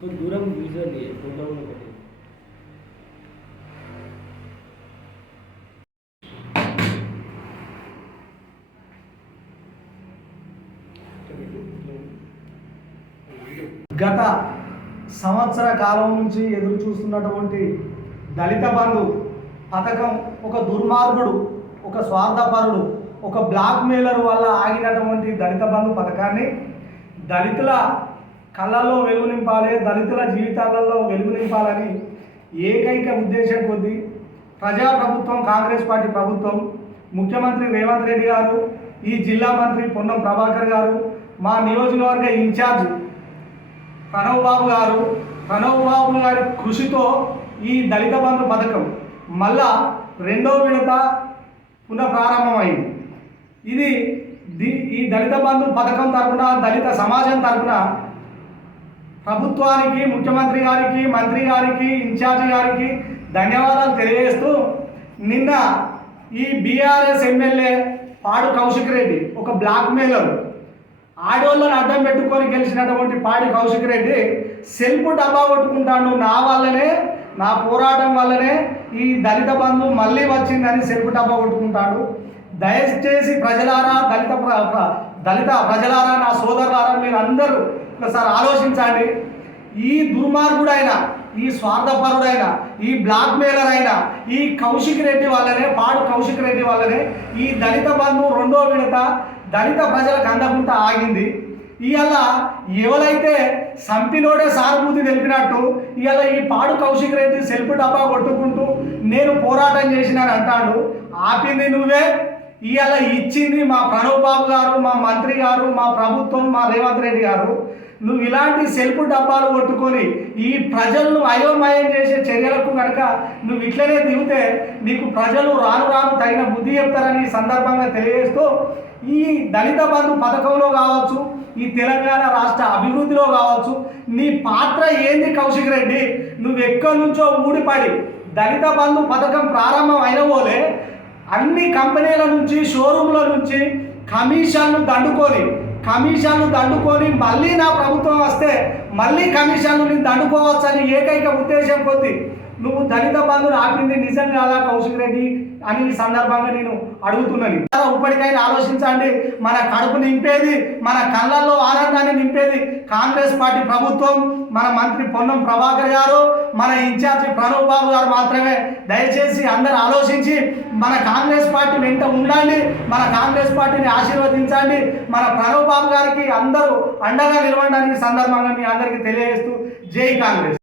దూరం visual photo ఒకటి గత సంవత్సర కాలం నుంచి ఎదురు చూస్తున్నటువంటి దళిత బంధు పథకం ఒక దుర్మార్గుడు ఒక స్వార్థపరుడు ఒక బ్లాక్ మెయిలర్ వల్ల ఆగినటువంటి దళిత బంధు పథకాన్ని దళితుల కళ్ళల్లో వెలుగు నింపాలి దళితుల జీవితాలలో వెలుగు నింపాలని ఏకైక ఉద్దేశం కొద్దీ ప్రజాప్రభుత్వం కాంగ్రెస్ పార్టీ ప్రభుత్వం ముఖ్యమంత్రి రేవంత్ రెడ్డి గారు ఈ జిల్లా మంత్రి పొన్నం ప్రభాకర్ గారు మా నియోజకవర్గ ఇన్ఛార్జ్ ప్రణవ్ బాబు గారు ప్రణవ్ బాబు గారి కృషితో ఈ దళిత బంధు పథకం మళ్ళా రెండో విడత పునఃప్రారంభమైంది. ఇది ఈ దళిత బంధు పథకం తరపున దళిత సమాజం తరపున ప్రభుత్వానికి ముఖ్యమంత్రి గారికి మంత్రి గారికి ఇన్ఛార్జి గారికి ధన్యవాదాలు తెలియజేస్తూ నిన్న ఈ బీఆర్ఎస్ ఎమ్మెల్యే పాడు కౌశిక్ రెడ్డి ఒక బ్లాక్ మెయిలర్ ఆడోళ్ళని అడ్డం పెట్టుకొని గెలిచినటువంటి పాడి కౌశిక్ రెడ్డి సెల్ఫ్ డబ్బా కొట్టుకుంటాడు నా వల్లనే నా పోరాటం వల్లనే ఈ దళిత బంధు మళ్ళీ వచ్చిందని సెల్ఫ్ డబ్బా కొట్టుకుంటాడు. దయచేసి ప్రజలారా దళిత దళిత ప్రజలారా నా సోదరులారా మీరందరూ అందరూ ఒకసారి ఆలోచించండి. ఈ దుర్మార్గుడైన ఈ స్వార్థపరుడైన ఈ బ్లాక్ మెయిలర్ అయిన ఈ కౌశిక్ రెడ్డి వల్లనే పాడు కౌశిక్ రెడ్డి వల్లనే ఈ దళిత బంధు రెండో విడత దళిత ప్రజలకు అందకుండా ఆగింది. ఇవాళ ఎవరైతే సంపినోడే సానుభూతి తెలిపినట్టు ఇవాళ ఈ పాడు కౌశిక్ రెడ్డి సెల్ఫ్ డబ్బా కొట్టుకుంటూ నేను పోరాటం చేసినాను అంటాడు. ఆపింది నువ్వే. ఇవాళ ఇచ్చింది మా ప్రణవ్ బాబు గారు మా మంత్రి గారు మా ప్రభుత్వం మా రేవంత్ రెడ్డి గారు. నువ్వు ఇలాంటి సెల్ఫ్ డబ్బాలు కొట్టుకొని ఈ ప్రజలను అయోమయం చేసే చర్యలకు కనుక నువ్వు ఇట్లనే దిగితే నీకు ప్రజలు రాను రాను తగిన బుద్ధి చెప్తారని సందర్భంగా తెలియజేస్తూ ఈ దళిత బంధు పథకంలో కావచ్చు ఈ తెలంగాణ రాష్ట్ర అభివృద్ధిలో కావచ్చు నీ పాత్ర ఏంది కౌశిక్ రెడ్డి? నువ్వు ఎక్కడి నుంచో ఊడిపడి దళిత బంధు పథకం ప్రారంభం అయిన పోలే అన్ని కంపెనీల నుంచి షోరూమ్ల నుంచి కమిషన్లు దండుకొని కమిషన్లు దండుకొని మళ్ళీ నా ప్రభుత్వం వస్తే మళ్ళీ కమిషన్లు నేను దండుకోవచ్చని ఏకైక ఉద్దేశం కొద్ది నువ్వు దళిత బంధువులు ఆపింది నిజం కాదా కౌశిక్ రెడ్డి అని ఈ సందర్భంగా నేను అడుగుతున్నాను ఇప్పటికైనా ఆలోచించండి మన కడుపు నింపేది మన కళ్ళల్లో ఆనందాన్ని నింపేది కాంగ్రెస్ పార్టీ ప్రభుత్వం మన మంత్రి పొన్నం ప్రభాకర్ గారు మన ఇన్ఛార్జి ప్రణవ్ బాబు గారు మాత్రమే. దయచేసి అందరు ఆలోచించి మన కాంగ్రెస్ పార్టీ వెంట ఉండండి మన కాంగ్రెస్ పార్టీని ఆశీర్వదించండి మన ప్రణవ్ బాబు గారికి అందరూ అండగా నిలవడానికి సందర్భంగా మీ అందరికీ తెలియజేస్తూ జై కాంగ్రెస్.